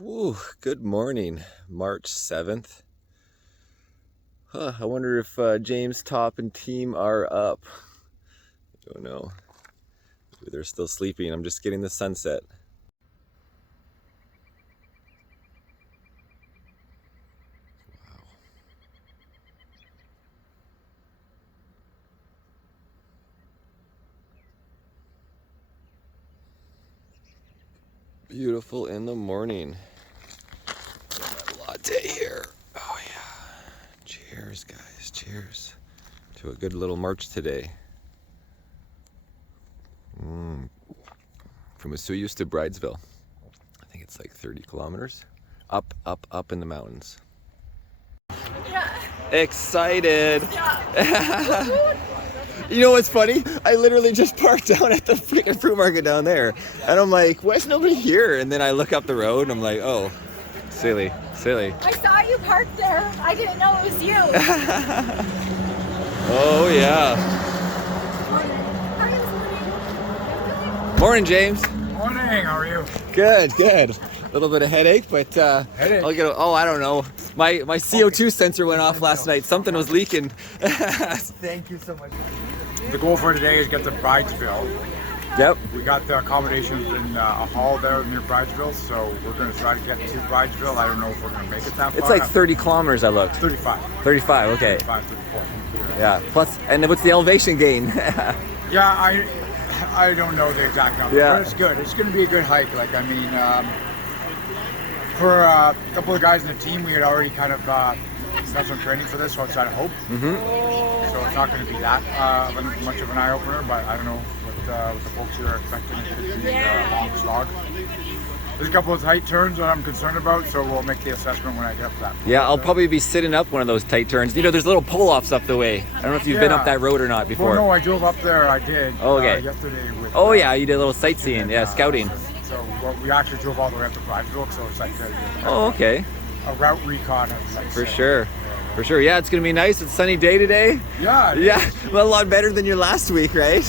Whew, good morning, March 7th. I wonder if James, Topp, and team are up. I don't know. Maybe they're still sleeping. I'm just getting the sunset. Wow. Beautiful in the morning. Latte here. Oh yeah. Cheers, guys. Cheers to a good little march today. From Osoyoos to Bridesville. I think it's like 30 kilometers. Up in the mountains. Yeah. Excited. Yeah. You know what's funny? I literally just parked down at the freaking fruit market down there. And I'm like, why is nobody here? And then I look up the road and I'm like, oh, silly. I saw you parked there. I didn't know it was you. Oh, yeah. Morning, James. Morning, how are you? Good. A little bit of headache, but Headache? I'll get. I don't know. My CO2 sensor went off last night. Something was leaking. Thank you so much. The goal for today is get to Bridesville. Yep. We got the accommodations in a hall there near Bridesville, so we're going to try to get to Bridesville. I don't know if we're going to make it that far. It's like 30 kilometers. I looked. 35. 35. Okay. 35, 34. Yeah. Plus, and what's the elevation gain? Yeah, I don't know the exact number, Yeah. but it's good. It's going to be a good hike. Like, I mean, for a couple of guys in the team, we had already kind of done some training for this outside of Hope. So it's not going to be that much of an eye-opener, but I don't know what the folks here are expecting. It could be a long slog. There's a couple of tight turns that I'm concerned about, so we'll make the assessment when I get up to that point. Yeah, I'll probably be sitting up one of those tight turns. You know, there's little pull-offs up the way. I don't know if you've been up that road or not before. Well, no, I drove up there. I did. Oh, okay. Yesterday with. Oh yeah, you did a little sightseeing. Yeah, scouting. So we actually drove all the way up to Bridesville, so it's like Oh, okay. a route recon. For sure. Yeah, it's gonna be nice. It's a sunny day today. Yeah. Yeah, well, a lot better than your last week, right?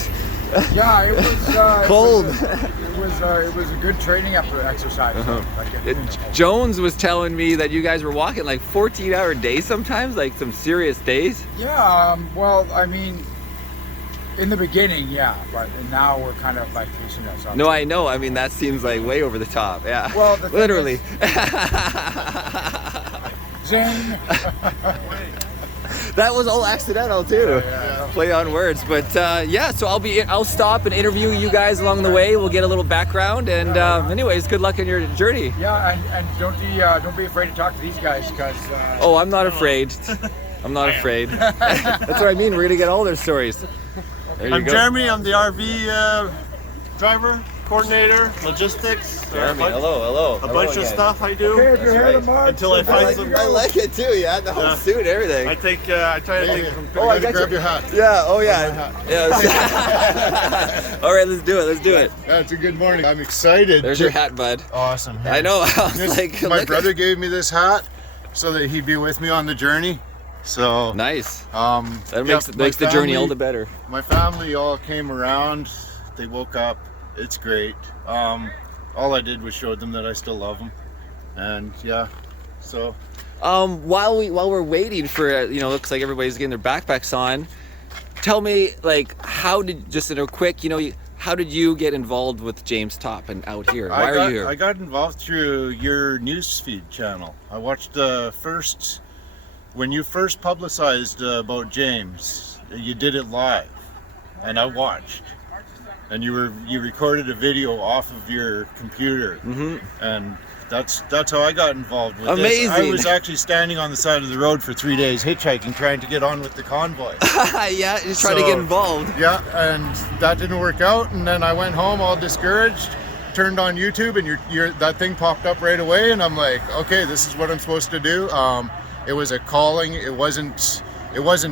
Yeah, it was cold. It was a good training exercise. Jones was telling me that you guys were walking like 14-hour days sometimes, like some serious days. Yeah. Well, I mean, in the beginning, yeah, but now we're kind of like pushing ourselves. No, I know. I mean, that seems like way over the top. Yeah. Well, the thing literally. Zing. That was all accidental too. Yeah. Play on words, but yeah. So I'll stop and interview you guys along the way. We'll get a little background, and anyways, good luck in your journey. Yeah, and don't be afraid to talk to these guys because. Oh, I'm not afraid. I'm not afraid. That's what I mean. We're gonna get all their stories. There you I'm go. Jeremy. I'm the RV driver, coordinator, logistics. Jeremy, hello. A bunch of stuff I do Okay, if you're here to March, until I find some. I like it too. Yeah, the whole Yeah. suit, everything. I try to take some Oh, I got grab your hat. Yeah. Oh, yeah. Yeah. All right, let's do it. Yeah, it's a good morning. I'm excited. There's your hat, bud. Awesome. I know. I was This- like, my look brother gave me this hat so that he'd be with me on the journey. So Nice. that That makes the journey all the better. My family all came around. They woke up. It's great. All I did was show them that I still love them, and yeah. So While we're waiting for looks like everybody's getting their backpacks on. Tell me, like, how did how did you get involved with James Topp and out here? Why are you here? I got involved through your newsfeed channel. I watched when you first publicized about James. You did it live, and I watched. And you recorded a video off of your computer, and that's how I got involved with Amazing. this. I was actually standing on the side of the road for 3 days hitchhiking, trying to get on with the convoy. Yeah, just trying to get involved. Yeah, and that didn't work out, and then I went home all discouraged, turned on YouTube, and that thing popped up right away, and I'm like, okay, this is what I'm supposed to do. It was a calling. It wasn't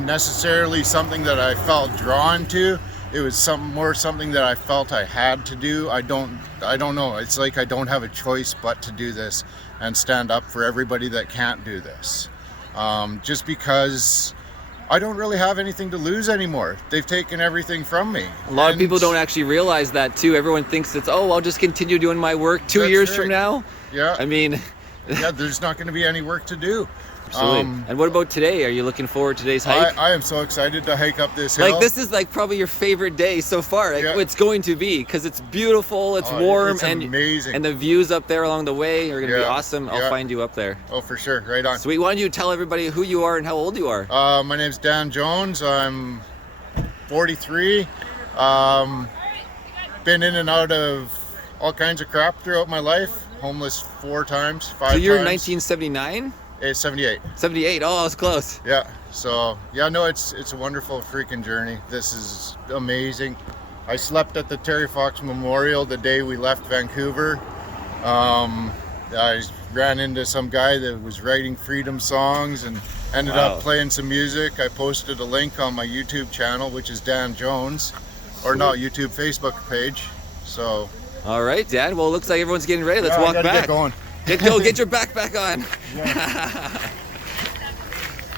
necessarily something that I felt drawn to. It was something that I felt I had to do. I don't know. It's like I don't have a choice but to do this and stand up for everybody that can't do this. Just because I don't really have anything to lose anymore. They've taken everything from me. A lot of people don't actually realize that too. Everyone thinks it's, oh, I'll just continue doing my work 2 years from now. Yeah. I mean, yeah, there's not going to be any work to do. absolutely. And what about today? Are you looking forward to today's hike? I am so excited to hike up this hill. Like, this is like probably your favorite day so far. Like, Yeah. it's going to be, because it's beautiful, it's warm, it's and amazing. and the views up there along the way are going to be Yeah. awesome. I'll Yeah. find you up there. Oh, for sure. Right on. Sweet. Why don't you tell everybody who you are and how old you are? My name's Dan Jones. I'm 43. Been in and out of all kinds of crap throughout my life. Homeless 4 times, 5 So you're times. 1979? It's 78. 78. Oh, I was close. Yeah. So yeah, no, it's a wonderful freaking journey. This is amazing. I slept at the Terry Fox Memorial the day we left Vancouver. I ran into some guy that was writing freedom songs and ended Wow. up playing some music. I posted a link on my YouTube channel, which is Dan Jones, or not YouTube, Facebook page. So All right, Dan. Well, it looks like everyone's getting ready. Let's yeah, I walk gotta back. Get going. Get your backpack on.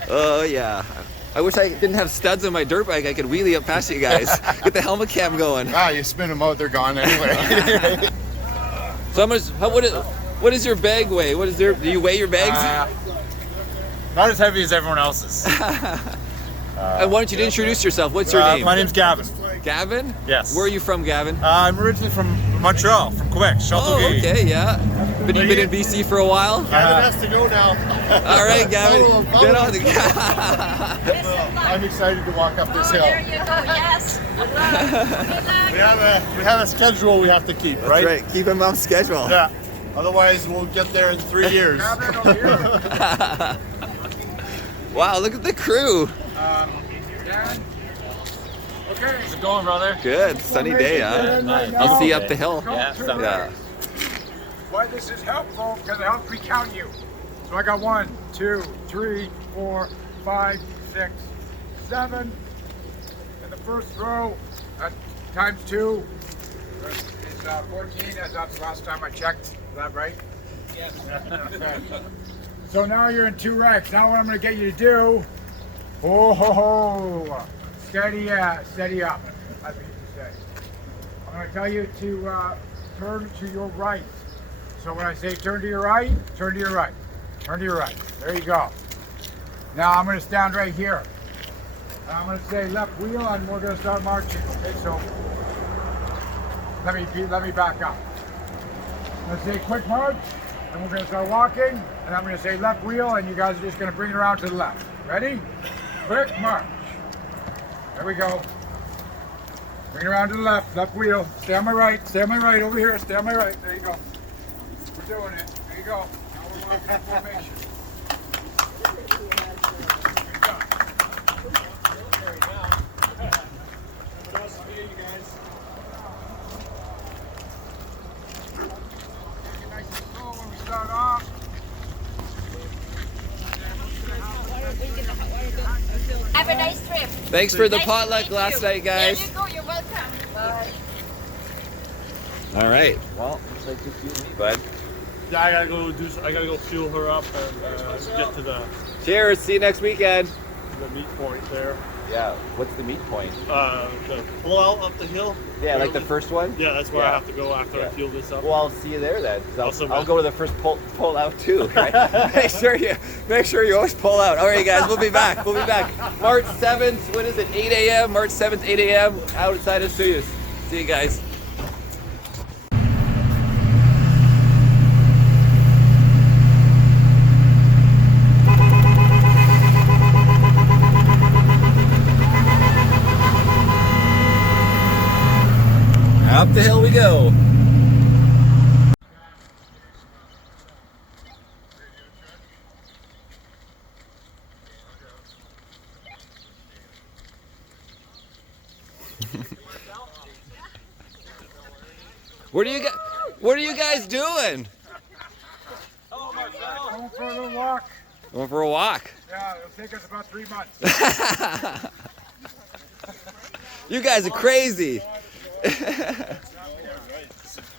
Oh yeah. I wish I didn't have studs on my dirt bike. I could wheelie up past you guys. Get the helmet cam going. You spin them out, they're gone anyway. So what is your bag weigh? What is there? Do you weigh your bags? Not as heavy as everyone else's. And why don't you introduce yourself? What's your name? My name's Gavin. Gavin? Yes. Where are you from, Gavin? I'm originally from Montreal, from Quebec, Oh, Châteauguay. okay, yeah. But you've been in BC for a while? Gavin has to go now. All right, Gavin. Follow Get him. on the I'm excited to walk up this Oh, hill. there you go. Yes. Good luck. We have a schedule we have to keep, right? That's right. Keep him on schedule. Yeah. Otherwise, we'll get there in 3 years. Wow, look at the crew. Okay. How's it going, brother? Good. Sunny day, huh? I'll see you up the hill. Yeah. Why this is helpful, because it helps me count you. So I got 1, 2, 3, 4, 5, 6, 7. In the first row, times 2 is 14, as that's the last time I checked. Is that right? Yes. Okay. So now you're in 2 ranks. Now what I'm going to get you to do, steady up, as we used to say. I'm going to tell you to turn to your right. So when I say turn to your right, turn to your right. Turn to your right. There you go. Now I'm going to stand right here. And I'm going to say left wheel, and we're going to start marching. Okay, so let me back up. I'm going to say quick march, and we're going to start walking. And I'm going to say left wheel, and you guys are just going to bring it around to the left. Ready? Quick march. There we go. Bring it around to the left, left wheel. Stay on my right, over here, stay on my right. There you go. We're doing it. There you go. Now we're walking in formation. Good job. Nice to meet you guys. Take it nice and slow when we start off. Have a nice trip. Thanks for the Nice to potluck meet last you. night, guys. There you go. You're welcome. Bye. All right. Well, looks like just you and me, bud. Yeah, I gotta go fuel her up and get to the Cheers. See you next weekend. meet point there. Yeah. What's the meet point? The pull out up the hill. Yeah, like the first one? Yeah, that's where Yeah. I have to go after I Yeah. fuel this up. Well, I'll see you there then. 'Cause Awesome, I'll man. go to the first pull out too. Right? make sure you always pull out. All right, guys, we'll be back. March 7th. What is it? 8 a.m. March 7th, 8 a.m. outside of Osoyoos. See you guys. Up the hill we go. What are you guys doing? Going for a little walk. Going for a walk. Yeah, it'll take us about 3 months. You guys are crazy.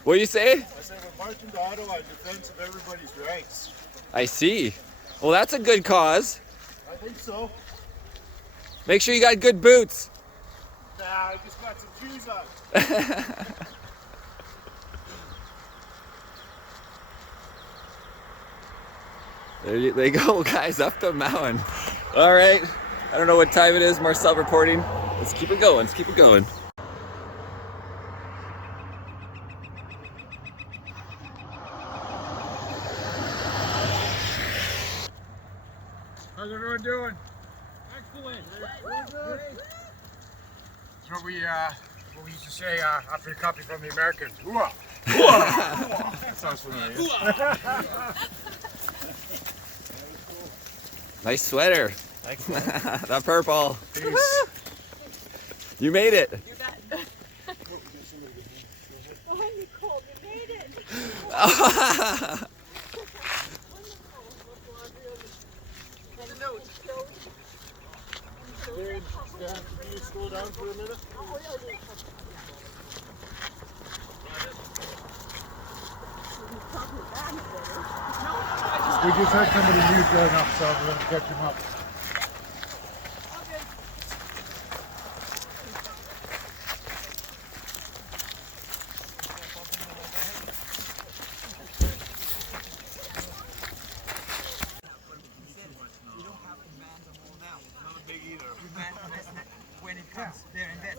What do you say? I said we're marching to Ottawa in defense of everybody's rights. I see. Well, that's a good cause. I think so. Make sure you got good boots. Nah, I just got some shoes on. There they go, guys, up the mountain. All right, I don't know what time it is. Marcel reporting. Let's keep it going. Let's keep it going. How's everyone doing? Excellent. That's what we used to say after we copied from the Americans. Hooah! Hooah! That sounds familiar. Nice sweater. The purple. Peace. You made it. You bet. Oh, Nicole, you made it. Can you slow down for a minute? We just heard somebody new going up, so we're going to catch him up. When it comes there and then.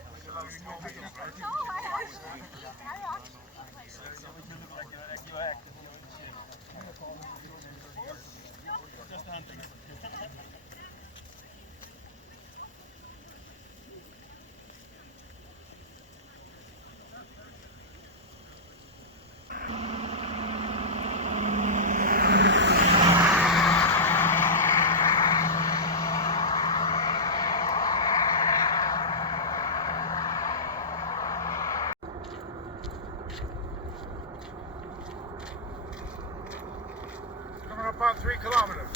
Coming up on 3 kilometers.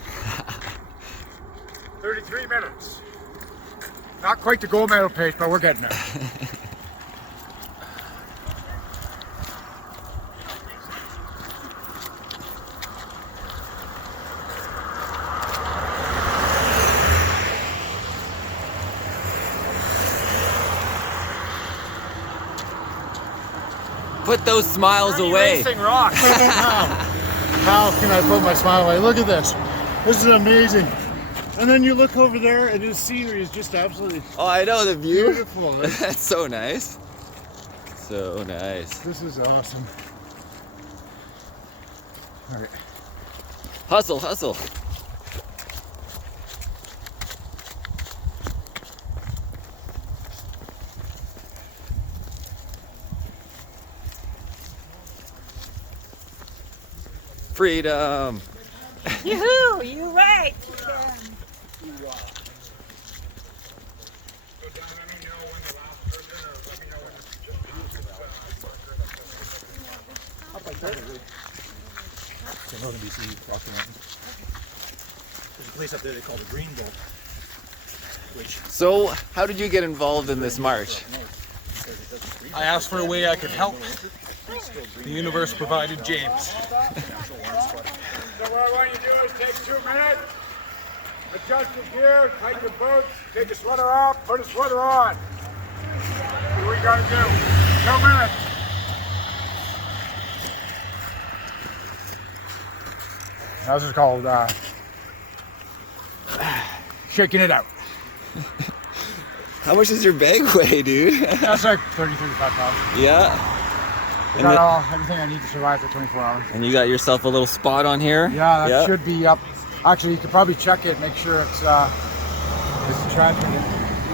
33 minutes. Not quite the gold medal pace, but we're getting there. Put those smiles away. Racing rocks. How can I put my smile away? Look at this. This is amazing. And then you look over there and his scenery is just absolutely Oh, I know the view. beautiful. That's so nice. So nice. This is awesome. All right. Hustle, hustle. Freedom. Yoo-hoo, you're right. So Northern BC, Rocky Mountains. There's a place up there they call the Green Bowl, which So, how did you get involved in this march? I asked for a way I could help. The universe provided James. So what I want you to do is take 2 minutes, adjust your gear, tighten your boots, take your sweater off, put a sweater on. What we gotta do? 2 minutes. Now this is called shaking it out. How much does your bag weigh, dude? That's like 30, 35 pounds. Yeah. I got everything I need to survive for 24 hours. And you got yourself a little spot on here? Yeah, that should be up. Actually, you could probably check it, make sure it's transmitted.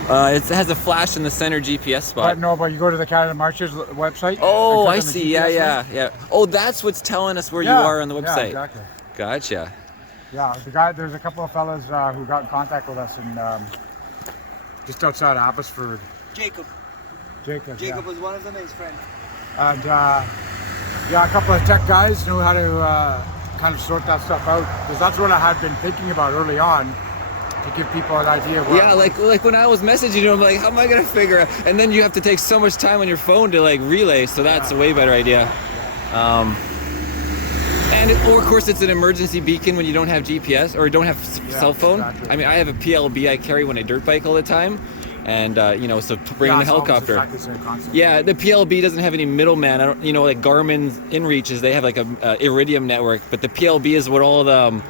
It has a flash in the center GPS spot. But no, but you go to the Canadamarches website. Oh, and I click on the see. GPS Yeah, link. yeah. Oh, that's what's telling us where Yeah, you are on the yeah, website. exactly. Gotcha. Yeah, there's a couple of fellas who got in contact with us in just outside Abbotsford. Jacob. Jacob was one of them, his friend. And yeah, a couple of tech guys know how to kind of sort that stuff out, because that's what I had been thinking about early on, to give people an idea of what. Yeah, like when I was messaging you, I'm like, how am I gonna figure out? And then you have to take so much time on your phone to like relay, so that's a way better idea. And or of course it's an emergency beacon when you don't have GPS or don't have cell phone. exactly. I mean, I have a PLB I carry when I dirt bike all the time, and you know, so bring in the it's almost helicopter. exactly the same concept. Yeah, the PLB doesn't have any middleman. I don't, you know, like Garmin's InReaches, they have like a Iridium network, but the PLB is what all the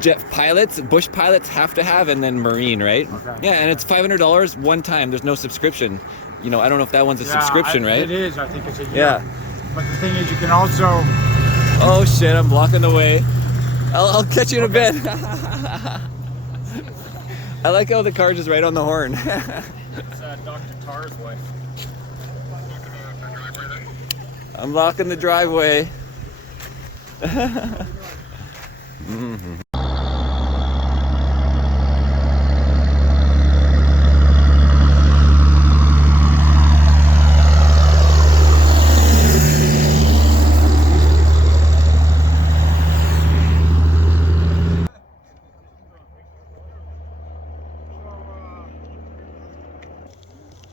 jet pilots, bush pilots have to have, and then Marine, right? Okay. Yeah, and it's $500 one time. There's no subscription. You know, I don't know if that one's a subscription, right? It is. I think it's a year. Yeah. But the thing is, you can also. Oh shit, I'm blocking the way. I'll catch you in a bit. I like how the car just right on the horn. It's Dr. Tar's wife. I'm blocking the driveway.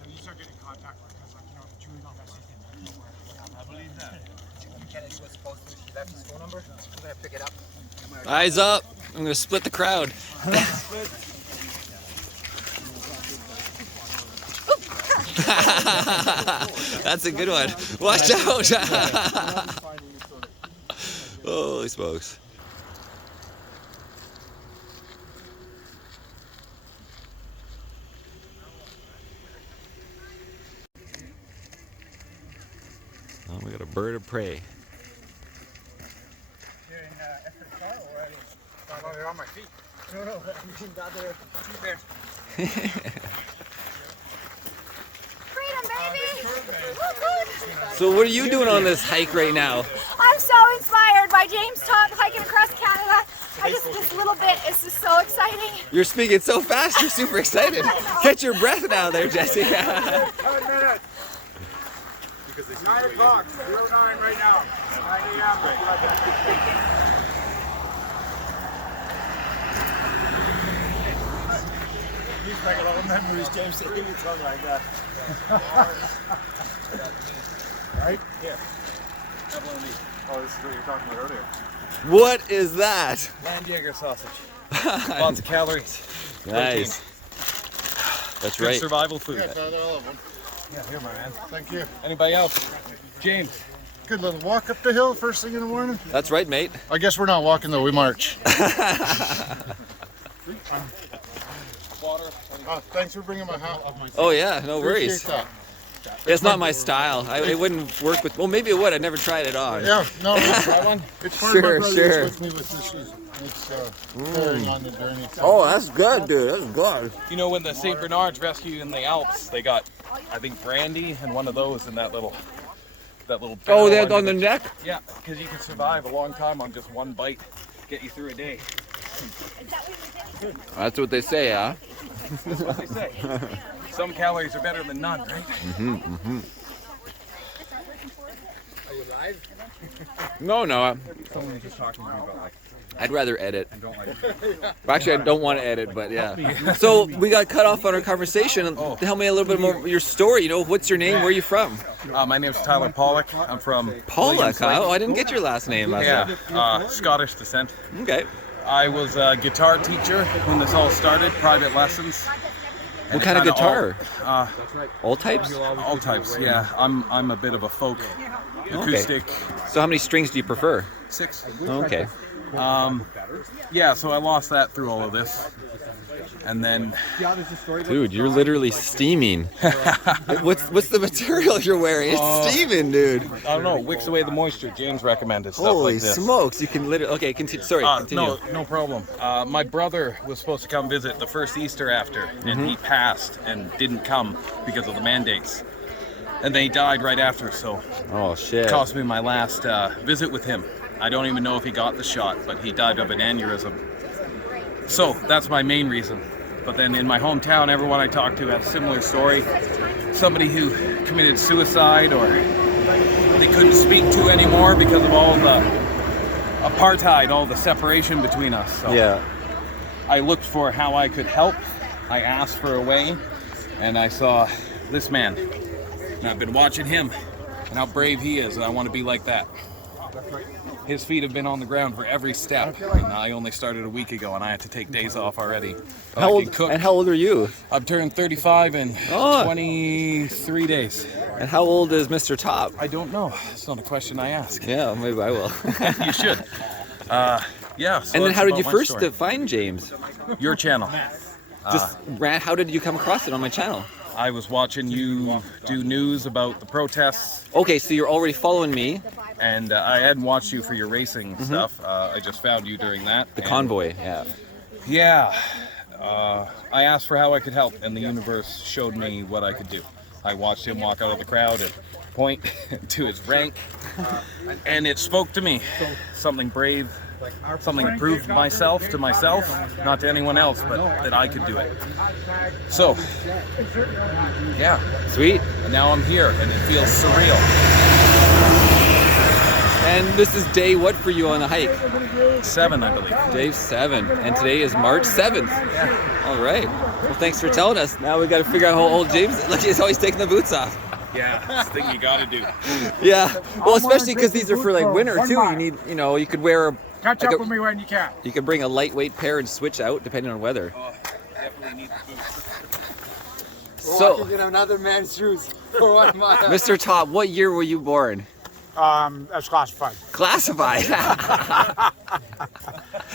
You start getting contact with because, like, you know, the chewing on that second. I believe that. Kennedy was supposed to. She left his phone number. I'm gonna pick it up. Eyes up. I'm gonna split the crowd. That's a good one. Watch out. Holy smokes. Oh, we got a bird of prey. You're in effort car already. Oh, they're on my feet. No, you got there. There. Freedom, baby! Woo-hoo. So what are you doing on this hike right now? I'm so inspired by James Topp hiking across Canada. This little bit is just so exciting. You're speaking so fast, you're super excited. Catch your breath now there, Jesse. 10 minutes. Because it's 9 o'clock. 09 right now. 9 a.m. He's making a lot of memories, James. He was talking like that. Right? Here. Have one of these. Oh, this is what you were talking about earlier. What is that? Landjäger sausage. Lots of calories. Nice. That's Good right. survival food. Yeah, got all of them. Yeah, here, my man. Thank you. Anybody else? James. Good little walk up the hill first thing in the morning. That's right, mate. I guess we're not walking though, we march. Water. Thanks for bringing my hat. Oh yeah, no worries. Appreciate that. It's not my style. It wouldn't work with. Well, maybe it would. I never tried it on. Yeah, no, it's part of my Sure, brother sure. who's with me with this. It's carrying on the journey. Oh, that's good, dude. That's good. You know, when the St. Bernards rescued in the Alps, they got, I think, brandy and one of those in that little Oh, barrel they're under on the neck. Yeah, because you can survive a long time on just one bite, get you through a day. That's what they say, huh? That's what they say. Some calories are better than none, right? Are you live? No. Someone was just talking to me about like, I'd rather edit. I don't like. Actually, I don't want to edit, but yeah. So we got cut off on our conversation. Tell me a little bit more of your story. You know, what's your name? Where are you from? My name's Tyler Pollock. I'm from Pollock, huh? Oh, I didn't get your last name last time. Yeah, Scottish descent. Okay. I was a guitar teacher when this all started, private lessons. What kind of guitar? All types? All types, yeah. I'm a bit of a folk acoustic. So how many strings do you prefer? 6. Okay. Yeah, so I lost that through all of this. And then, Dude, you're literally steaming. What's the material you're wearing? It's steaming, dude. I don't know, wicks away the moisture. James recommended stuff Holy like this. smokes! You can literally. Okay, continue. Sorry, continue. No problem. My brother was supposed to come visit the first Easter after, and he passed and didn't come because of the mandates. And then he died right after, so Oh shit. it cost me my last visit with him. I don't even know if he got the shot, but he died of an aneurysm. So that's my main reason. But then in my hometown, everyone I talked to had a similar story. Somebody who committed suicide or they couldn't speak to anymore because of all the apartheid, all the separation between us. So Yeah. I looked for how I could help. I asked for a way, and I saw this man. And I've been watching him and how brave he is, and I want to be like that. His feet have been on the ground for every step. And I only started a week ago, and I had to take days off already. But How I old? can cook. And how old are you? I've turned 35 in 23 days. And how old is Mr. Topp? I don't know. It's not a question I ask. Yeah, maybe I will. You should. Yeah. So And then that's how did about you my first story. find James? Your channel. How did you come across it on my channel? I was watching you do news about the protests, Okay, so you're already following me. and I hadn't watched you for your racing stuff. I just found you during that. The and- convoy, yeah. Yeah. I asked for how I could help, and the universe showed me what I could do. I watched him walk out of the crowd and point to his rank, and it spoke to me. Something brave, something to prove myself to myself, not to anyone else, but that I could do it. So, yeah. Sweet. And now I'm here, and it feels surreal. And this is day what for you on the hike? 7, I believe. Day 7. And today is March 7th. All right. Well, thanks for telling us. Now we got to figure out how old James is. Look, he's always taking the boots off. Yeah, this thing you gotta do. Yeah. Well, especially because these are for like winter too. You need, you could wear Catch like up with me when you can. you could bring a lightweight pair and switch out depending on weather. Definitely need the boots. So, Walking in another man's shoes for 1 mile. Mr. Topp, what year were you born? That's classified. Classified.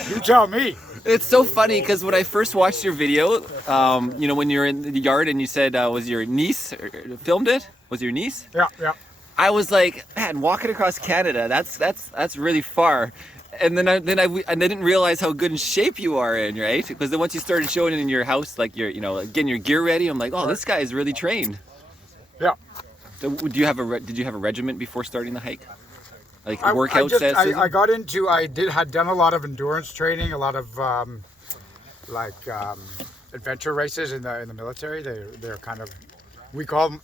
You tell me. It's so funny because when I first watched your video, when you're in the yard and you said was your niece filmed it? Was your niece? Yeah. I was like, man, walking across Canada, that's really far. And then I didn't realize how good in shape you are in, right? Because then once you started showing it in your house, like you're, getting your gear ready, I'm like, oh, this guy is really trained. Yeah. So did you have a regiment before starting the hike? Like I workout sets? I got into. had done a lot of endurance training, a lot of adventure races in the military. They're kind of, we call them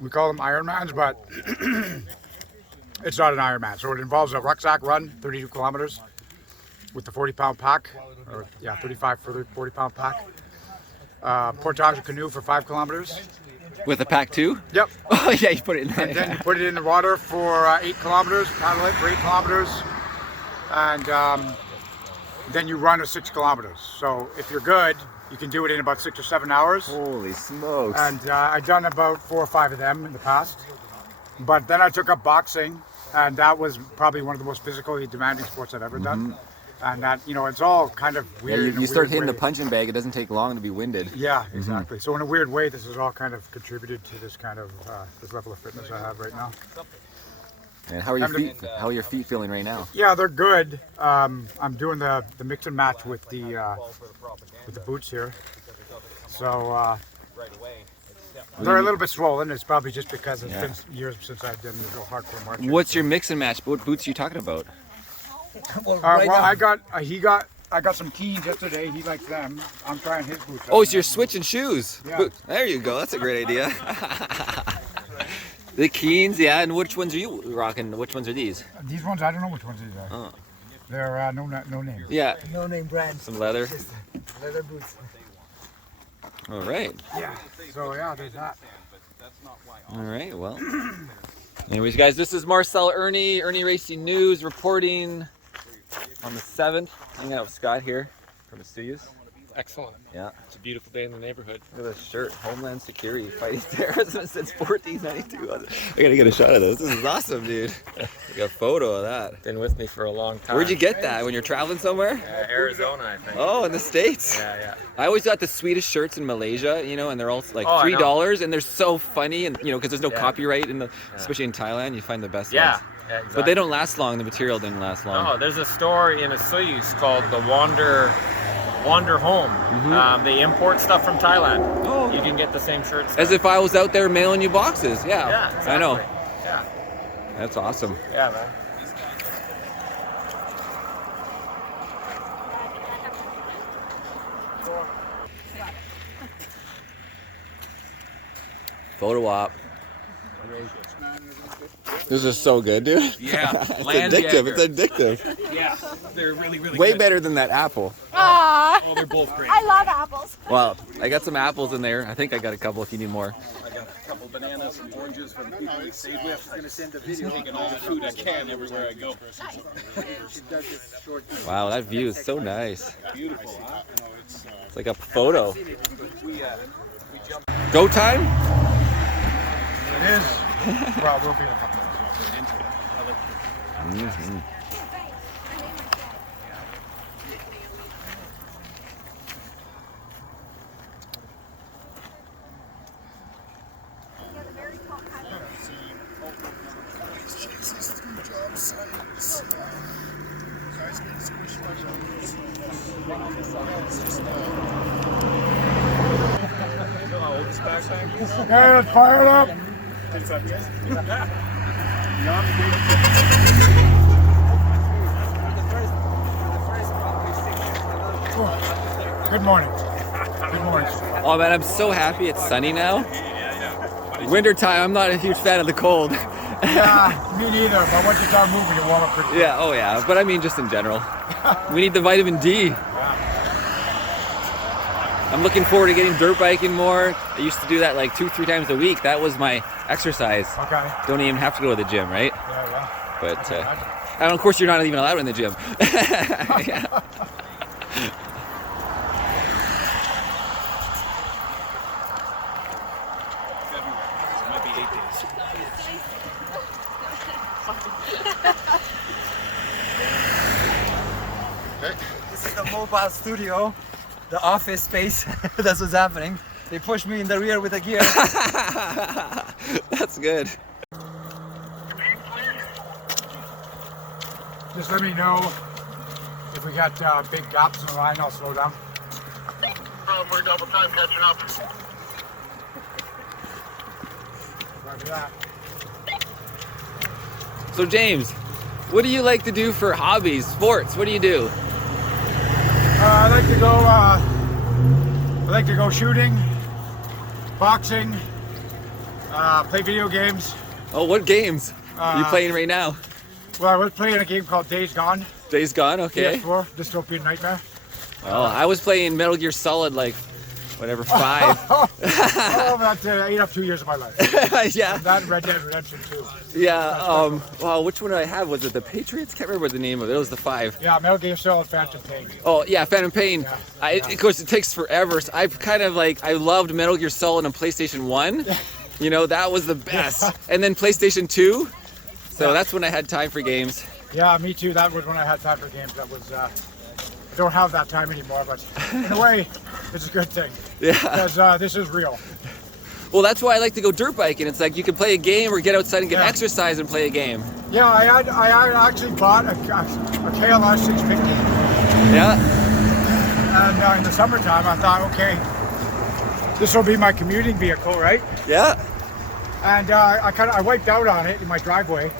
Ironmans, but it's not an Ironman. So it involves a rucksack run, 32 kilometers, with the 40-pound pack, 35 for the 40-pound pack. Portage canoe for 5 kilometers. With a pack too? Yep. Oh yeah, you put it in there. And then you put it in the water for 8 kilometers, paddle it for 8 kilometers, and then you run 6 kilometers. So if you're good, you can do it in about 6 or 7 hours. Holy smokes. And I've done about 4 or 5 of them in the past. But then I took up boxing, and that was probably one of the most physically demanding sports I've ever done. And that, it's all kind of weird. You start hitting the punching bag, it doesn't take long to be winded. Yeah, exactly. So in a weird way, this has all kind of contributed to this kind of this level of fitness I have right now. And how are your feet? How are your feet feeling right now? Yeah, they're good. I'm doing the mix and match with the boots here. So they're a little bit swollen. It's probably just because it's been years since I've done the real hardcore marching. What's your mix and match? What boots are you talking about? I got some Keens yesterday. He likes them. I'm trying his boots. Oh, so you're switching shoes. Yeah. There you go. That's a great idea. The Keens, yeah. And which ones are you rocking? Which ones are these? These ones, I don't know which ones these are. Oh. They're no name. Yeah. No name brand. Some leather. Leather boots. All right. Yeah. So yeah, there's that. All right. Well. Anyways, guys, this is Marcel Irnie, Irnieracingnews, reporting on the 7th. Hanging out with Scott here from Osoyoos. Excellent. Yeah. It's a beautiful day in the neighborhood. Look at this shirt, Homeland Security, fighting terrorism since 1492. I gotta get a shot of this. This is awesome, dude. Got a photo of that. Been with me for a long time. Where'd you get that? When you're traveling somewhere? Arizona, I think. Oh, in the States? Yeah. I always got the sweetest shirts in Malaysia, and they're all like Oh, I know. $3, and they're so funny, and because there's no copyright especially in Thailand, you find the best ones. Yeah, exactly. But they don't last long. The material didn't last long. Oh, there's a store in Osoyoos called the Wander Home. They import stuff from Thailand. Oh. You can get the same shirts. As if I was out there mailing you boxes. Yeah, Yeah, exactly. I know. Yeah. That's awesome. Yeah, man. Photo op. This is so good, dude. Yeah, It's land addictive. Jaeger. It's addictive. Yeah, they're really, really Way good. better than that apple. Aww. Oh, they're both great. I love apples. Well, I got some apples in there. I think I got a couple if you need more. couple bananas and oranges for the people we stayed with. I'm gonna send a video. Taking all the food I can everywhere I go. Wow, that view is so nice. Beautiful, huh? It's like a photo. Go time? It is. Well, we'll be in a couple minutes. Mm-hmm. Okay, let's fire it up. Good morning. Good morning. Oh man, I'm so happy it's sunny now. Wintertime, I'm not a huge fan of the cold. Yeah, me neither, but once you start moving, you warm up pretty quick. Yeah, oh yeah, but I mean just in general. We need the vitamin D. I'm looking forward to getting dirt biking more. I used to do that like 2-3 times a week. That was my exercise. Okay. Don't even have to go to the gym, right? Yeah. But and of course you're not even allowed in the gym. Yeah. Might be 8 days. This is the mobile studio, the office space. That's what's happening. They push me in the rear with a gear. That's good. Just let me know if we got big gaps in the line, I'll slow down. We're double time catching up. Roger that. So James, what do you like to do for hobbies, sports? What do you do? I like to go shooting, boxing, play video games. Oh, what games are you playing right now? Well, I was playing a game called Days Gone. Days Gone, okay. PS4, Dystopian Nightmare. Oh, I was playing Metal Gear Solid like, whatever, 5. Oh, that ate up 2 years of my life. Yeah. That and Red Dead Redemption 2. Yeah, well, which one did I have? Was it the Patriots? Can't remember the name of it. It was the 5. Yeah, Metal Gear Solid Phantom Pain. Oh, yeah, Phantom Pain. Yeah. Of course, it takes forever. So I kind of like, I loved Metal Gear Solid on PlayStation 1. You know, that was the best. And then PlayStation 2. So that's when I had time for games. Yeah, me too. That was when I had time for games. That was, I don't have that time anymore, but in a way, it's a good thing. Yeah. Because this is real. Well, that's why I like to go dirt biking. It's like you can play a game or get outside and get exercise and play a game. Yeah, I actually bought a KLS 650. Yeah. And in the summertime, I thought, okay, this will be my commuting vehicle, right? Yeah. And I wiped out on it in my driveway.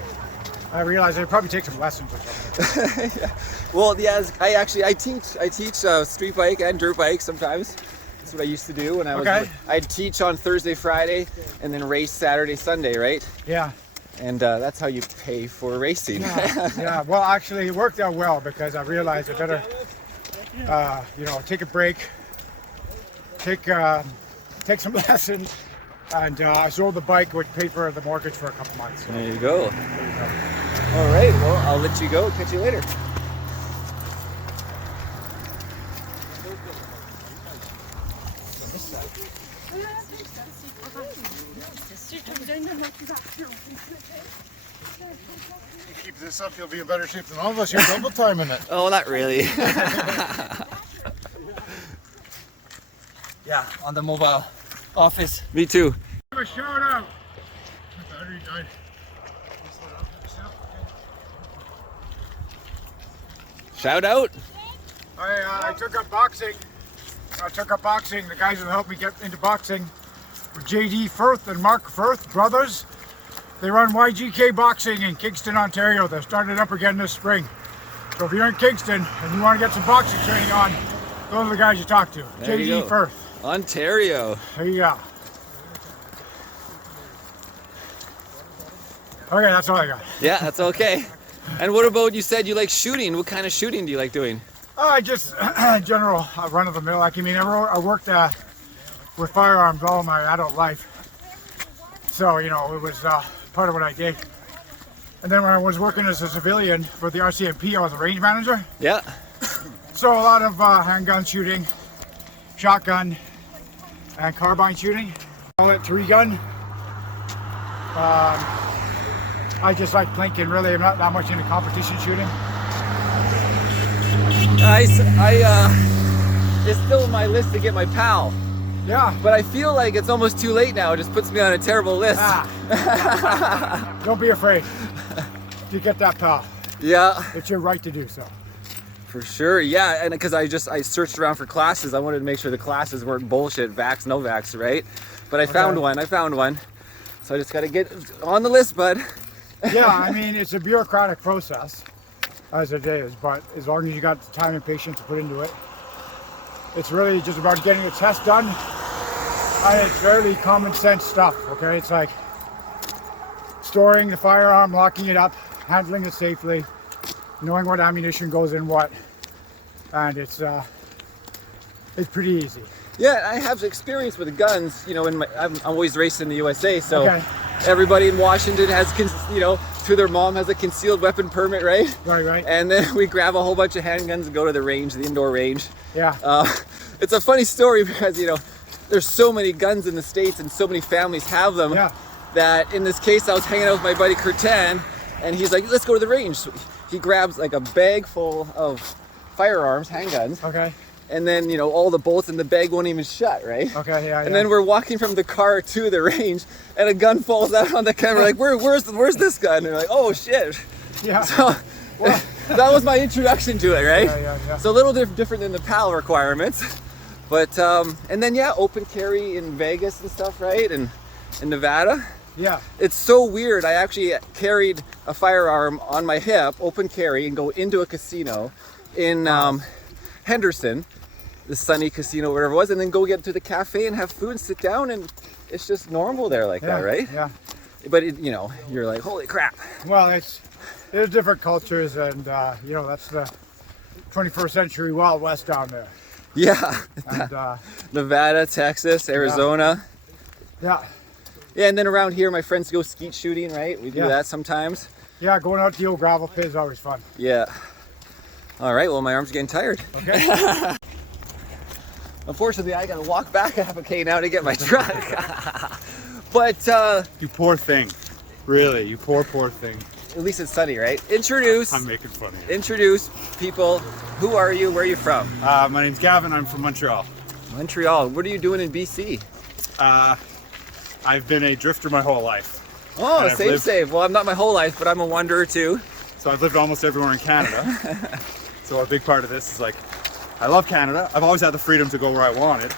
I realized I'd probably take some lessons or something. Yeah. Well, yeah, I teach street bike and dirt bike sometimes. That's what I used to do when I was. Okay. I'd teach on Thursday, Friday, and then race Saturday, Sunday, right? Yeah. And that's how you pay for racing. Yeah. Well, actually, it worked out well because I realized I better, take a break, take some lessons, and I sold the bike, which paid for the mortgage for a couple months. So. There you go. All right. Well, I'll let you go. Catch you later. Keep this up, you'll be in better shape than all of us. You're double timing it. Oh, not really. Yeah, on the mobile office. Me too. Give a shout out. Shout out. I took up boxing. The guys who helped me get into boxing were JD Firth and Mark Firth, brothers. They run YGK Boxing in Kingston, Ontario. They started up again this spring. So if you're in Kingston and you want to get some boxing training on, those are the guys you talk to. There you JD go. Firth. Ontario. There you go. Okay, that's all I got. Yeah, that's okay. And what about, you said you like shooting. What kind of shooting do you like doing? I just, general run-of-the-mill. I worked with firearms all my adult life. So, you know, it was part of what I did. And then when I was working as a civilian for the RCMP, I was a range manager. Yeah. So a lot of handgun shooting, shotgun, and carbine shooting. I call it 3-gun. I just like plinking, really. I'm not that much into competition shooting. It's still on my list to get my PAL. Yeah. But I feel like it's almost too late now. It just puts me on a terrible list. Don't be afraid to get that PAL. Yeah. It's your right to do so. For sure, yeah, and because I searched around for classes, I wanted to make sure the classes weren't bullshit, vax, no vax, right? But I found one, so I just got to get on the list, bud. Yeah, I mean, it's a bureaucratic process, as it is, but as long as you got the time and patience to put into it, it's really just about getting a test done, and it's fairly common sense stuff, okay? It's like storing the firearm, locking it up, handling it safely, knowing what ammunition goes in what, and it's pretty easy. Yeah, I have experience with guns. You know, I'm always racing in the USA, so everybody in Washington has, you know, to their mom has a concealed weapon permit, right? Right. And then we grab a whole bunch of handguns and go to the range, the indoor range. Yeah. It's a funny story because, you know, there's so many guns in the States and so many families have them. Yeah. That in this case, I was hanging out with my buddy Curtin, and he's like, let's go to the range. So he grabs like a bag full of firearms, handguns. Okay. And then, you know, all the bolts in the bag won't even shut, right? Okay, yeah. And then we're walking from the car to the range, and a gun falls out on the camera. Like, where's this gun? And they're like, oh shit. Yeah. So that was my introduction to it, right? Yeah. So a little different than the PAL requirements, but and then open carry in Vegas and stuff, right? And in Nevada. Yeah. It's so weird. I actually carried a firearm on my hip, open carry, and go into a casino in Henderson, the Sunny Casino, whatever it was, and then go get to the cafe and have food and sit down, and it's just normal there like that, right? Yeah. But you know, you're like, holy crap. Well, there's different cultures, and you know, that's the 21st century Wild West down there. Yeah. And Nevada, Texas, Arizona. yeah. Yeah, and then around here, my friends go skeet shooting, right? We do that sometimes. Yeah, going out to the old gravel pit is always fun. Yeah. All right, well, my arm's getting tired. Okay. Unfortunately, I gotta walk back half a K now to get my truck. But, You poor thing. Really, you poor thing. at least it's sunny, right? Introduce. I'm making fun of you. Introduce people. Who are you? Where are you from? My name's Gavin. I'm from Montreal. Montreal. What are you doing in BC? I've been a drifter my whole life. Oh, And I've same. Well, I'm not my whole life, but I'm a wanderer too. So I've lived almost everywhere in Canada. So a big part of this is like, I love Canada. I've always had the freedom to go where I wanted.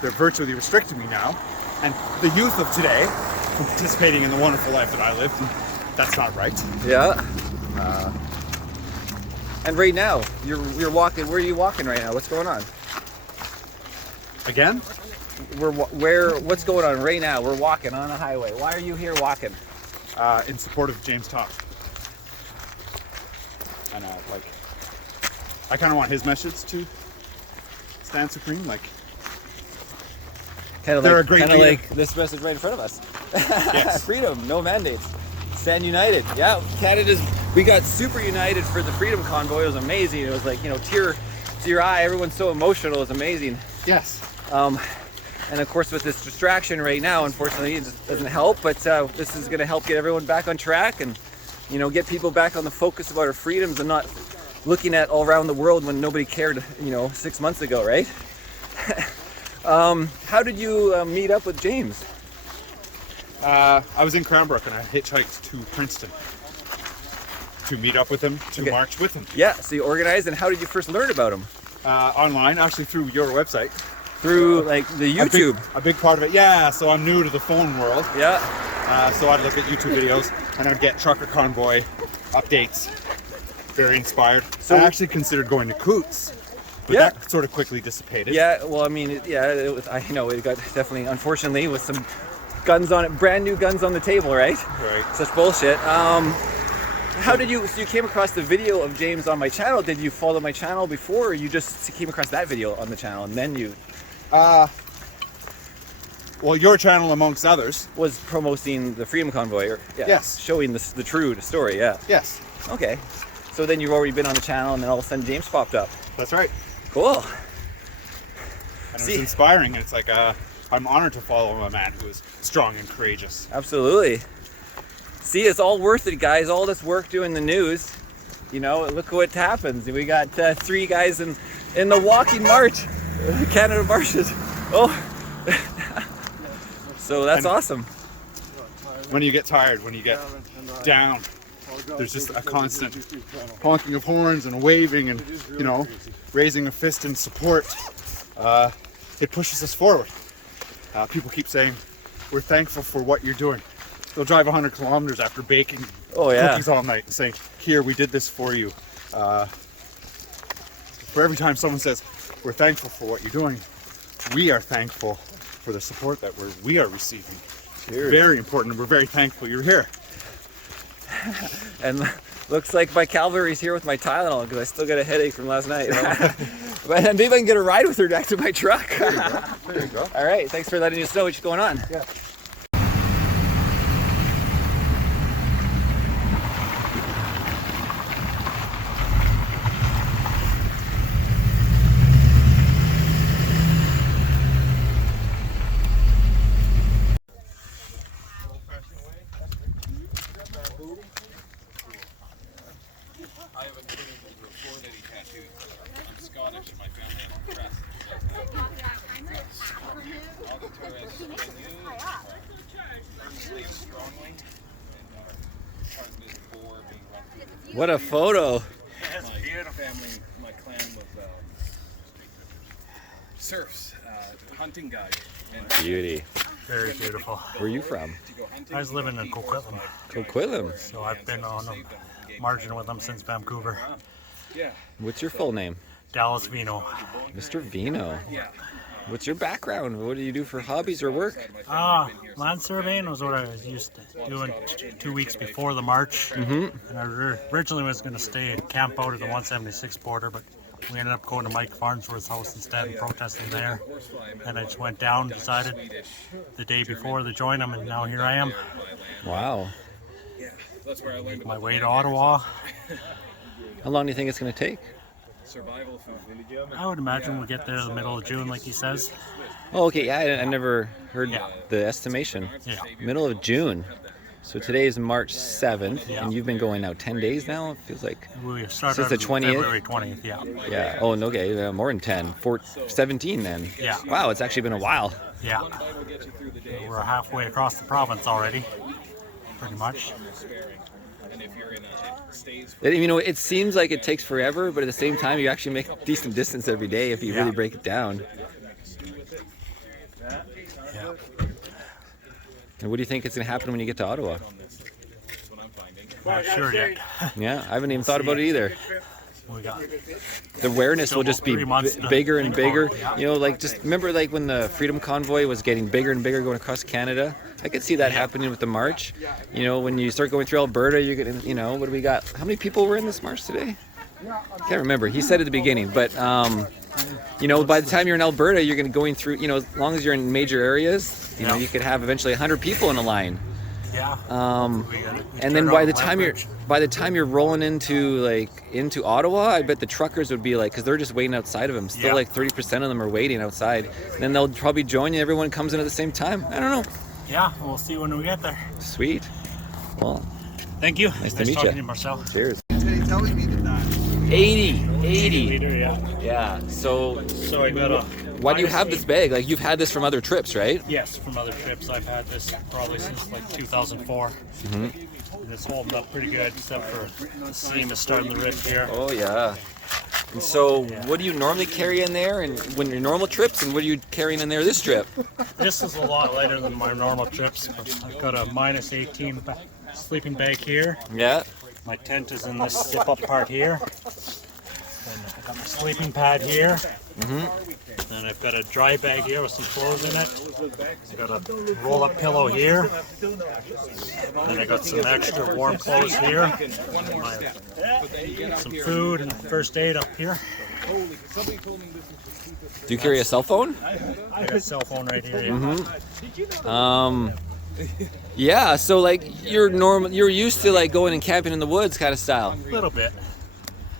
They're virtually restricting me now. And the youth of today from participating in the wonderful life that I lived, that's not right. Yeah. And right now, you're walking. Where are you walking right now? What's going on? Again? What's going on right now? We're walking on a highway. Why are you here walking? In support of James Topp. And like, I kind of want his message to stand supreme. Like, Kind of they're like, a great kind of leader. like this message right in front of us. Yes. Freedom, no mandates. Stand united. Yeah, we got super united for the Freedom Convoy. It was amazing. It was like, you know, tear to your eye. Everyone's so emotional. It was amazing. Yes. And of course, with this distraction right now, unfortunately, it just doesn't help. But this is going to help get everyone back on track and, you know, get people back on the focus about our freedoms and not looking at all around the world when nobody cared, you know, 6 months ago, right? How did you meet up with James? I was in Cranbrook and I hitchhiked to Princeton to meet up with him, to march with him. Yeah, so you organized, and how did you first learn about him? Online, actually through your website. Through like the YouTube? A big part of it, yeah. So I'm new to the phone world. Yeah. So I'd look at YouTube videos and I'd get Trucker Convoy updates. Very inspired. So I actually considered going to Coots, but that sort of quickly dissipated. Yeah, well, I mean, it was, I know it got definitely, unfortunately, with some guns on it, brand new guns on the table, right? Right. Such bullshit. How did you, so you came across the video of James on my channel. Did you follow my channel before, or you just came across that video on the channel and then you? Well, your channel amongst others was promoting the Freedom Convoy, or Yes. showing the true story. Yeah. Yes, Okay. So then you've already been on the channel, and then all of a sudden James popped up. that's right. Cool. And See- it's inspiring. It's like I'm honored to follow a man who is strong and courageous. Absolutely. See, it's all worth it, guys. All this work doing the news. You know, look what happens. We got 3 guys in the walking march, Canadamarches. Oh, so that's awesome. When you get tired, when you get down, there's just a constant honking of horns and waving and, you know, raising a fist in support. It pushes us forward. People keep saying, we're thankful for what you're doing. They'll drive 100 kilometers after baking cookies all night and saying, here, we did this for you. For every time someone says, we're thankful for what you're doing, we are thankful for the support that we are receiving. Cheers. Very important, and we're very thankful you're here. And looks like my cavalry's here with my Tylenol because I still got a headache from last night. But maybe I can get a ride with her back to my truck. There you go. All right, thanks for letting us know what's going on. Yeah. I have a kid before that he tattooed. I'm Scottish and my family has a crest. What a photo. That's beautiful. My clan was serfs, hunting guide. And Beauty. Very beautiful. Where are you from? I was living in Coquitlam, Coquitlam. so I've been on a margin with them since Vancouver. yeah, What's your full name? Dallas Vino. Mr. Vino. yeah. What's your background? What do you do for hobbies or work? Land surveying was what I was used to doing 2 weeks before the march. And I originally was going to stay camp out at the 176 border, but we ended up going to Mike Farnsworth's house instead and protesting there. And I just went down, decided the day before to join them, and now here I am. Wow. That's where I learned My way to Ottawa. How long do you think it's going to take? survival food. I would imagine we'll get there in the middle of June, like he says. Oh, okay. Yeah, I never heard Yeah. the estimation. Yeah. Middle of June. So today is March 7th, Yeah. and you've been going now 10 days now? It feels like. We started Since the on 20th? February 20th, yeah. Yeah. Oh, no, okay. More than 10. 17 then. Yeah. Wow, it's actually been a while. Yeah. We're halfway across the province already, pretty much. You know, it seems like it takes forever, but at the same time, you actually make decent distance every day if you really break it down. Yeah. And what do you think is going to happen when you get to Ottawa? Not sure yet. Yeah, I haven't even thought about it either. We got The awareness will just be 3 months to bigger and think bigger. about it, yeah. You know, like just remember like when the Freedom Convoy was getting bigger and bigger going across Canada? I could see that happening with the march. You know, when you start going through Alberta, you're getting, you know, what do we got? How many people were in this march today? Can't remember. He said at the beginning, but you know, by the time you're in Alberta, you're going to going through, you know, as long as you're in major areas, you know, you could have eventually 100 people in a line. Yeah. And then by the time you're rolling into Ottawa, I bet the truckers would be like, because they're just waiting outside of them. Still, Yeah. like 30% of them are waiting outside. And then they'll probably join you. Everyone comes in at the same time. I don't know. Yeah, we'll see when we get there. Sweet. Well, Thank you. Nice to meet talking you. to you, Marcel. cheers. Telling me that 80. Yeah. Yeah. So I got a. why do you have this bag? Like you've had this from other trips, right? Yes, from other trips. I've had this probably since like 2004. And it's holding up pretty good, except for the seam is starting to rip here. Oh yeah. And so, what do you normally carry in there, and when your normal trips, and what are you carrying in there this trip? This is a lot lighter than my normal trips. But I've got a minus 18 sleeping bag here. Yeah. My tent is in this zip-up part here. Then I got my sleeping pad here. Then I've got a dry bag here with some clothes in it. I've got a roll-up pillow here. Then I got some extra warm clothes here. And some food and first aid up here. Do you carry a cell phone? I got a cell phone right here. Yeah, so like you're used to like going and camping in the woods kind of style. A little bit.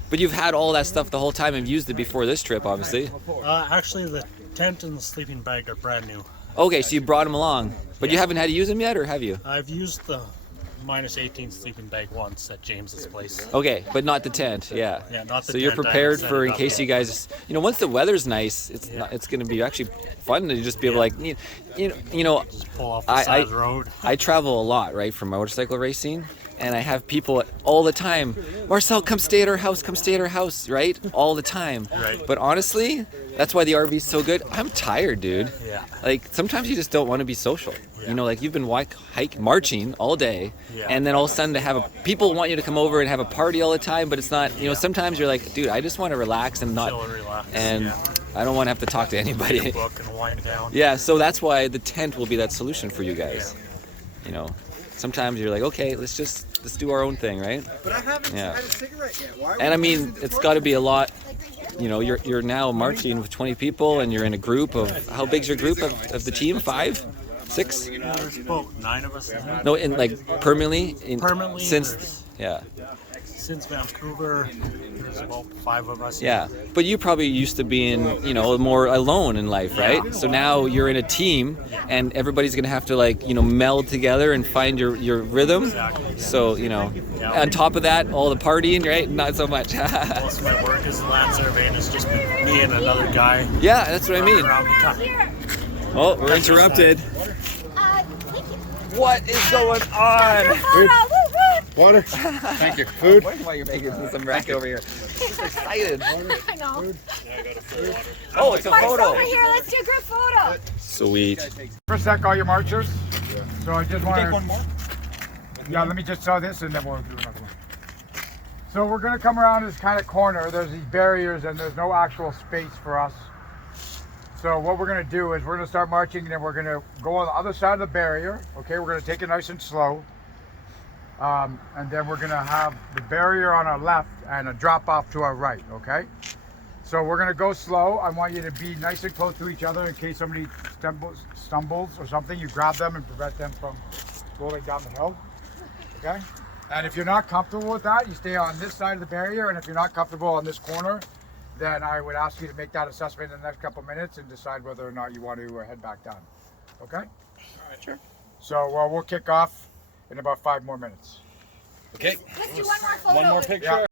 But you've had all that stuff the whole time and used it before this trip, obviously. Actually, the tent and the sleeping bag are brand new. Okay, so you brought them along, but you haven't had to use them yet, or have you? I've used the -18 sleeping bag once at James's place. Okay, but not the tent, yeah. Yeah, not the So you're tent. prepared I for in set it case up. you guys, once the weather's nice, it's going to be actually fun to just be able to like, Just pull off the side of the road. I travel a lot, right, for motorcycle racing, and I have people all the time, Marcel, come stay at our house, right? All the time. Right. But honestly, that's why the RV's so good. I'm tired, dude. Yeah. Like, sometimes you just don't want to be social. Yeah. Like you've been marching all day, Yeah. and then all of a sudden people want you to come over and have a party all the time, but it's not, sometimes you're like, dude, I just want to relax and not, Chill and relax. and Yeah. I don't want to have to talk to anybody. Book and wind down. Yeah, so that's why the tent will be that solution for you guys. Sometimes you're like, okay, let's do our own thing, right? But I haven't Yeah. had a cigarette yet. Why? And I mean, it's got to be a lot. You're now marching with 20 people, and you're in a group of, how big's your group of the team? 5, 6? There's about 9 of us now. No, in like permanently. Permanently, Since, there's- yeah, Since Vancouver, there's about 5 of us. yeah. But you probably used to being, more alone in life, right? So now you're in a team, and everybody's gonna have to like, meld together and find your rhythm. Exactly. So on top of that, all the partying, right? Not so much. Most of my work is land surveying. It's just me and another guy. Yeah, that's what I mean. Around the country. Oh, we're interrupted. Thank you. What is going on? Photo, woo, woo. Water. Thank you. Food. Why you're making some wreck over here? I'm excited. I know. Oh, it's a Mark's photo. over here. Let's do a group photo. Sweet. First sec, all your marchers. So I just want Take one more. Yeah, let me just saw this and then we'll do another one. So we're gonna come around this kind of corner. There's these barriers and there's no actual space for us. So what we're gonna do is we're gonna start marching and then we're gonna go on the other side of the barrier. Okay, we're gonna take it nice and slow. And then we're gonna have the barrier on our left and a drop off to our right, okay? So we're gonna go slow. I want you to be nice and close to each other in case somebody stumbles or something. You grab them and prevent them from rolling down the hill, okay? And if you're not comfortable with that, you stay on this side of the barrier. And if you're not comfortable on this corner, then I would ask you to make that assessment in the next couple minutes and decide whether or not you want to head back down, okay? All right, sure. So we'll kick off in about 5 more minutes. Okay. Let's do one more photo. One more picture. Yeah.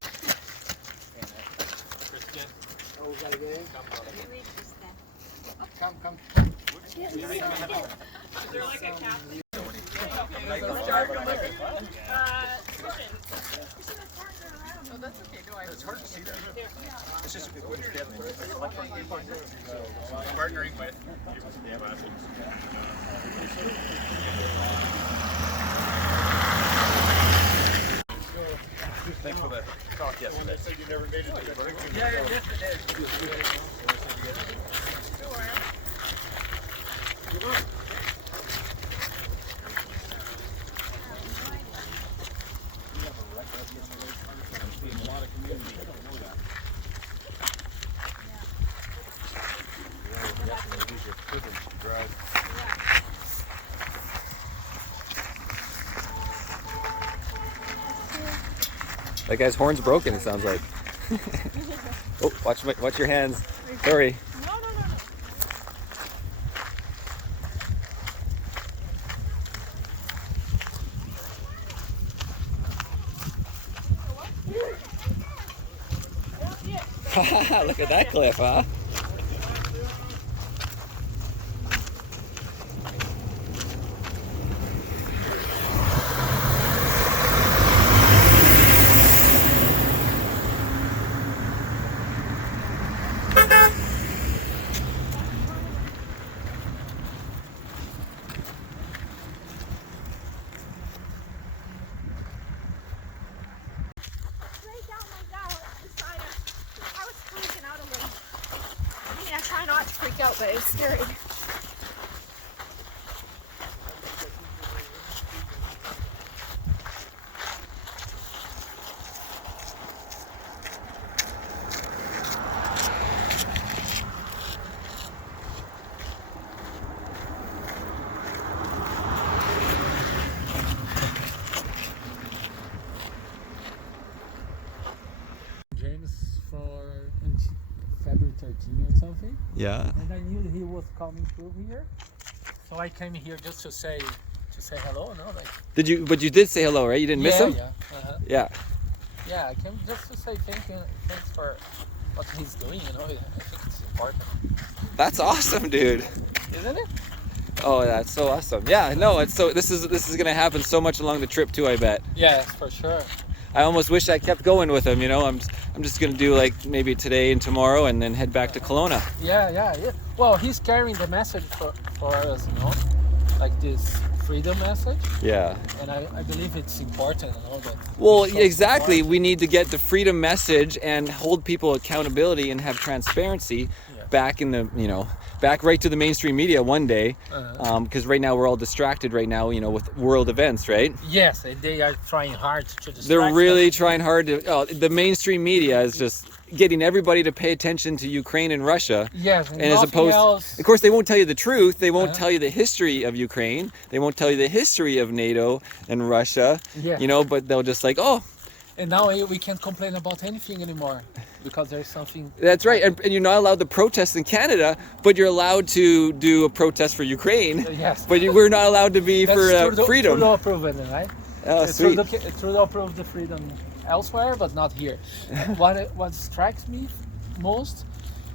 Come. Partnering with. Thanks for the talk yesterday. That guy's horn's broken, it sounds like. Oh, watch your hands. Hurry. Look at that cliff, huh? Right down like that. Beside us. I was freaking out a little. I mean, I try not to freak out, but it's scary. February 13 or something. Yeah. And I knew he was coming through here, so I came here just to say hello. No, like. Did you? But you did say hello, right? You didn't miss him. Yeah. Yeah. Yeah, I came just to say thanks for what he's doing. You know, I think it's important. That's awesome, dude. Isn't it? Oh, that's so awesome. Yeah, no, it's so this is gonna happen so much along the trip too, I bet. Yeah, for sure. I almost wish I kept going with him, you know. I'm just gonna do like maybe today and tomorrow and then head back to Kelowna. Yeah. Well, he's carrying the message for us, you know, like this freedom message. Yeah. And I believe it's important, you know, that. Well, exactly. We need to get the freedom message and hold people accountability and have transparency back in the, you know, back right to the mainstream media one day, because right now we're all distracted right now, you know, with world events, right? Yes, they are trying hard to distract. They're really trying hard to. The mainstream media is just getting everybody to pay attention to Ukraine and Russia. Yes, and as opposed, of course, they won't tell you the truth. They won't tell you the history of Ukraine. They won't tell you the history of NATO and Russia. Yeah. You know, but they'll just like, oh. And now we can't complain about anything anymore because there's something. That's right, and you're not allowed to protest in Canada, but you're allowed to do a protest for Ukraine. Yes. But we're not allowed to be for freedom. Trudeau approved it, right? Oh, sweet. Trudeau approved the freedom elsewhere, but not here. What strikes me most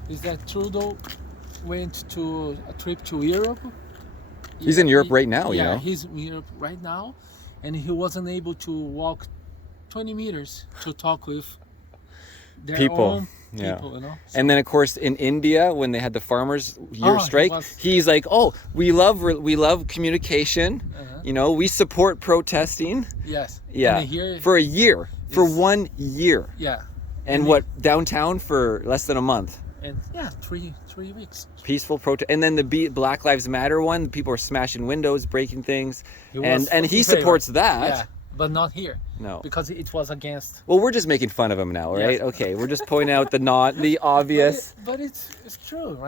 is that Trudeau went to a trip to Europe. He's in Europe right now, you know. Yeah, he's in Europe right now, and he wasn't able to walk 20 meters to talk with their own people, you know. So. And then of course in India when they had the farmers strike, he's like, oh, we love communication, you know, we support protesting. Yes. Yeah. For a year, for 1 year. Yeah. And what, downtown for less than a month. And yeah, three weeks. Peaceful protest. And then the Black Lives Matter one, people are smashing windows, breaking things, and he supports that. Yeah. But not here. No. Because it was against. Well, we're just making fun of him now, right? Yes. Okay, we're just pointing out the obvious. But it's true, right?